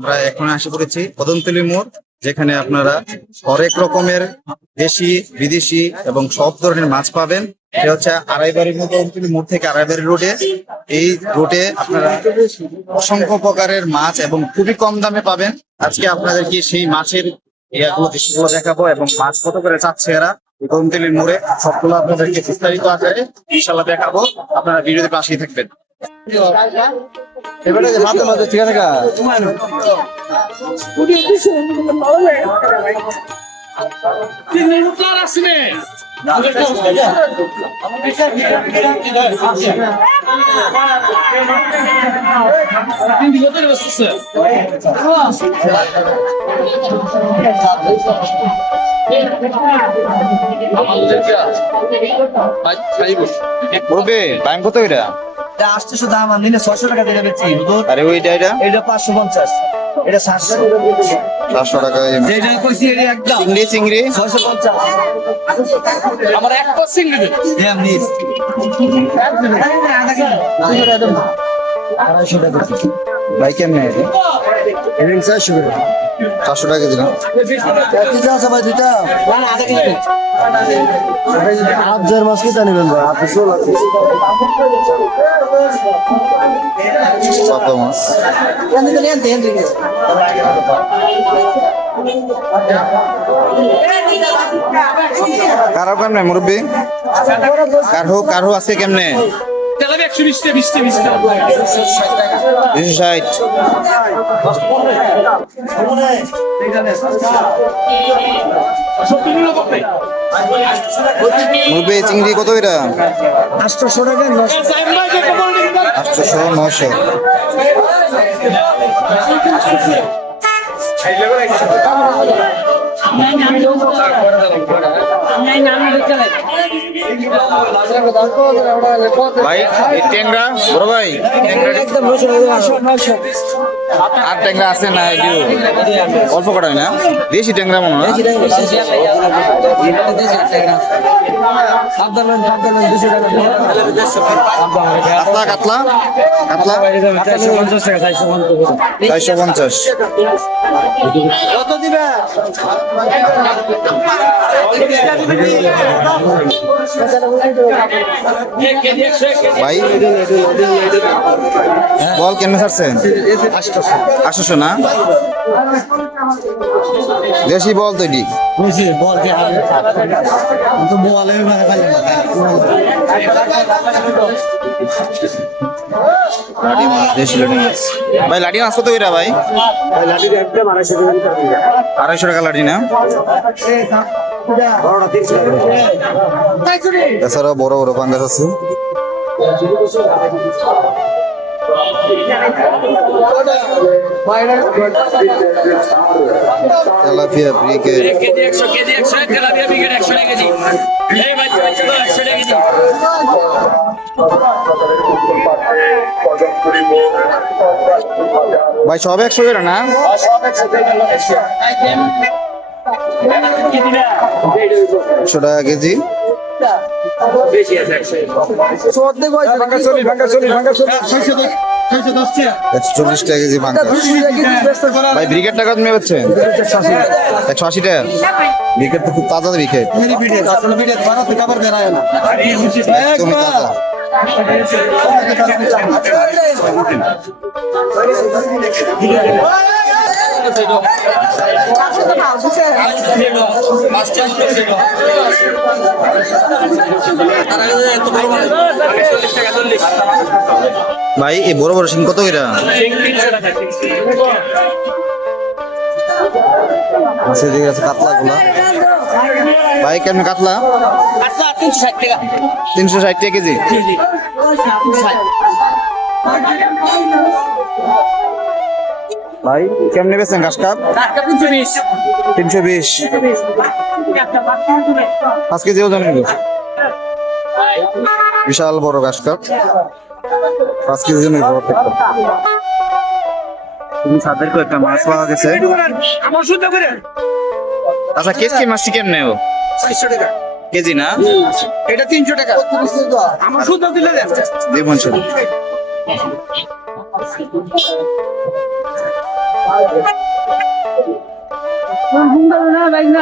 আমরা এখন এসে পড়েছি কদমতলী মোড়, যেখানে আপনারা হরেক রকমের দেশি বিদেশি এবং সব ধরনের মাছ পাবেন। এটা হচ্ছে আড়াইবাড়ির মতো কদমতলী মোড় থেকে আড়াইবাড়ি রোডে। এই রোডে আপনারা অসংখ্য প্রকারের মাছ এবং খুবই কম দামে পাবেন। আজকে আপনাদেরকে সেই মাছের দৃশ্যগুলো দেখাবো এবং মাছ কত করে চাচ্ছে এরা কদমতলীর মোড়ে, সবগুলো আপনাদেরকে বিস্তারিত আকারে ইনশাল্লাহ দেখাবো। আপনারা ভিডিওতে পাশেই থাকবেন। এবারে মাঝে মাঝে ঠিক আছে টাইম কত এটা? আসতে শুধু আমার নিলে 600 টাকা দিয়ে বেচছি। আরে ওইটা এটা 550, এটা 700 700 টাকা। যেটা কইছি এটা একদম চিংড়ি চিংড়ি 650। আমার এক পাস চিংড়ি দেন। হ্যাঁ নিস ভাই কেমনে আছে? 400 টাকা 400 টাকা দিলাম। দিতে আছে ভাই দিতে আপনার মাছ কিটা নেবেন ভাই? আপনি চলে কত মাছ? কারো কেমনে মুরব্বী? কারো আছে কেমনে? তেলাপি 120 টাকা 20 টাকা 260। মুরব্বী চিংড়ি কত এটা? 800 টাকা 800 900। ভাই এই ট্যাংরা বড় ভাই, একদম 900 আর ট্যাংরা আছে না? অল্প কটা হয় না? দেশি ট্যাংরা মনে হয়। কাতলা কাতলা কাতলা 450। কত দিবে? ভাই বল কেমনে ছাড়ছেন? 800 না? দেশি বল তো এটি। বল লাঠি মাছ, দেশি লাঠি মাছ। ভাই লাঠি মাছ কত এটা ভাই? 250 টাকা লাঠি না? এছাড়াও বড় বড় পাঙ্গাস আছে। তেলাপিয়া ব্রিকেট কেজি 100 তেলাপিয়া বিকেট 100 টাকা কেজি। এই বাচ্চা 100 টাকা কেজি। ভাই সব 100 করে না? 100 টাকা কেজি। বেশি আছে 140 টাকা কেজি পাঙ্গাস। ভাই ব্রিকেট টাকা তুমি পাচ্ছেন 180 টাকা। ব্রিকেট তো খুব তাজা ব্রিকেট, একদমই তাজা। ভাই এই বড় বড় শিং কত এটা? আছে দিকে আছে কাতলা গুলা। ভাই কেমন কাতলা? 360 টাকা 360 টাকা কেজি। ভাই কেমনে বেচেন ঘাস কাপ? 320। 5 কেজি ওজন হবে। বিশাল বড় ঘাস কাপ, 5 কেজি ওজনের বড় একটা। সাদের একটা মাছ পাওয়া গেছে। আচ্ছা কেজি মাছটি কেমনে? 400 টাকা কেজি না? এটা 300 টাকা আমার শুদ্ধ দিলে দেন দেবন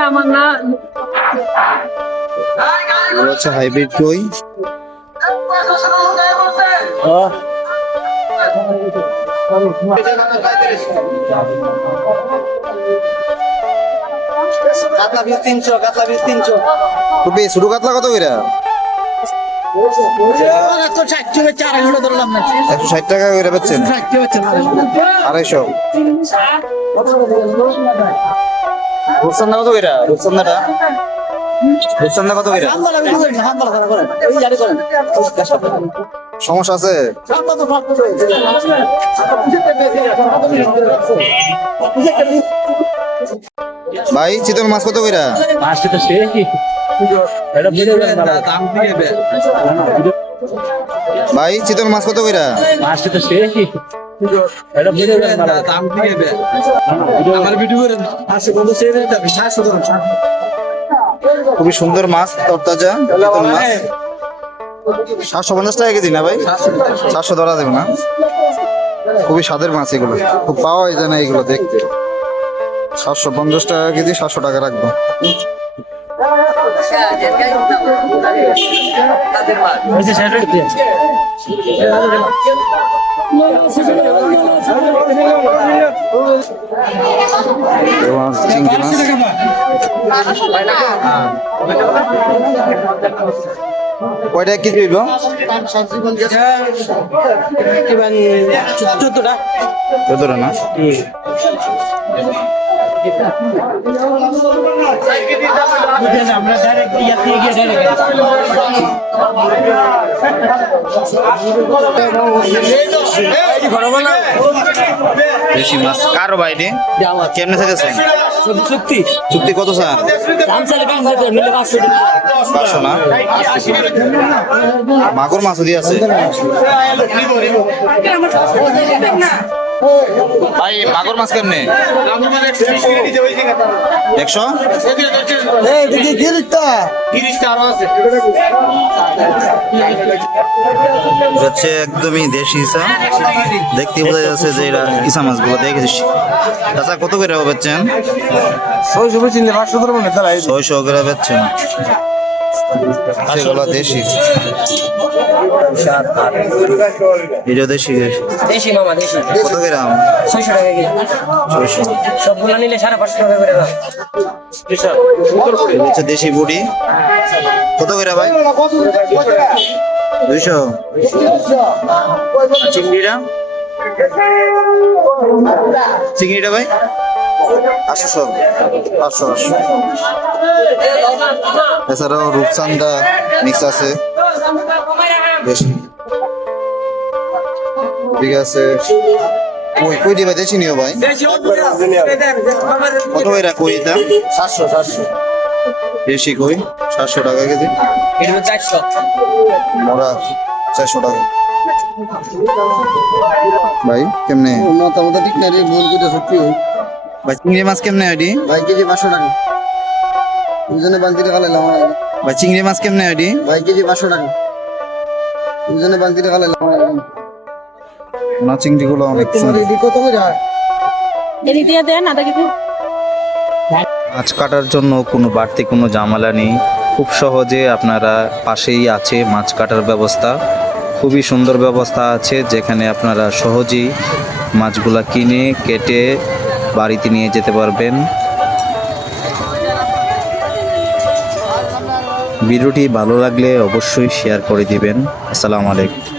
আমার না এগুলো হচ্ছে হাইব্রিড কই। কাতলা বীজ 300, কাতলা বীজ 300। খুবই ছোট কাতলা কত করে? 160 বেচে 250 ধরলাম না। 160 টাকা করে বেচছেন? 160 বেচে 250। রূপচান্দা কত করে? রূপচান্দাটা রূপচান্দা কত করে? হামলা বিক্রি করেন, হামলা করেন। এই জারি করেন। সমস্যা আছে? হামলা তো ফাট করে। ভাই চিতল মাছ কত করে? মাছটা তো শেষ এটা ভিডিও দাম দিয়ে বে ভাই চিতল মাছ কত করে? মাছটা তো শেষ এটা ভিডিও দাম দিয়ে বে আমার ভিডিও করে আছে বন্ধু সেই দিতে 700 ধরুন। খুবই সুন্দর মাছ, তরতাজা চিতল মাছ। 750 টাকা কেজি না ভাই? 700 ধরা দেবে না? খুবই স্বাদের মাছ এগুলো, খুব পাওয়া যায় না এগুলো দেখতে। 750 টাকা কেজি, 700 টাকা রাখবো। ওইটা শেষ হয়ে গেছে এবং চিংড়ি মাছ। কয়টা কেজি হইব? 14টা। 14টা না? আমরা ডাইরেক্ট ইয়াতে গিয়ে ডাইরেক্ট দেশি মাছ কারো বাইরে কেমনে থাকেছেন? চুক্তি চুক্তি কত স্যার? দাম চাইলে কম করে নিলে 500 টাকা। 500 না? মাগুর মাছও দিয়ে আছে ভাই। মাগুর মাছ কেমনে? 100? হচ্ছে একদমই দেশি ইসা, দেখতে বোঝা যাচ্ছে যে এরা ইসা মাছগুলো দেখেছি। চাচা কত করে বেচছেন? 600 বেচে নিলে 500 ধরবো না তারা। 600 করে বেচছেন, সেগুলো দেশি। এটা দেশি। দেশি মামা দেশি কত গ্রাম? 600 টাকা কেজি। 600। সবগুলা নিলে 550 টাকা করে দাম। এটা হচ্ছে দেশি বুড়ি। কত করে ভাই? 200। চিংড়িটা? চিংড়িটা ভাই 800। 500। এছাড়াও রূপচান্দা মিক্স আছে বেশ। ঠিক আছে, কই কই দিবা দেশি নিও ভাই? কত করে কইটা? 700 দেশি কই 700 টাকা কেজি। এর মধ্যে 400 মোরা 400 টাকা। ভাই কেমনে? মাথা ঠিক না রে, ভুল করে সত্যি ভাই চিংড়ি মাছ কেমনে আইডি? ভাই কেজি 500 টাকা। দুজনে বান্তিতে খালাইলাম। ভাই চিংড়ি মাছ কেমনে আইডি? ভাই কেজি 500 টাকা। দুজনে বান্তিতে খালাইলাম। না চিংড়ি গুলো অনেক সুন্দর। কত করে? এদিক দিয়ে দেন আধা কেজি। মাছ কাটার জন্য কোনো বাড়তি কোনো ঝামেলা নেই, খুব সহজে আপনারা পাশেই আছে মাছ কাটার ব্যবস্থা, খুবই সুন্দর ব্যবস্থা আছে যেখানে আপনারা সহজেই মাছগুলা কিনে কেটে বাড়িতে নিয়ে যেতে পারবেন। ভিডিওটি ভালো লাগলে অবশ্যই শেয়ার করে দিবেন। আসসালামু আলাইকুম।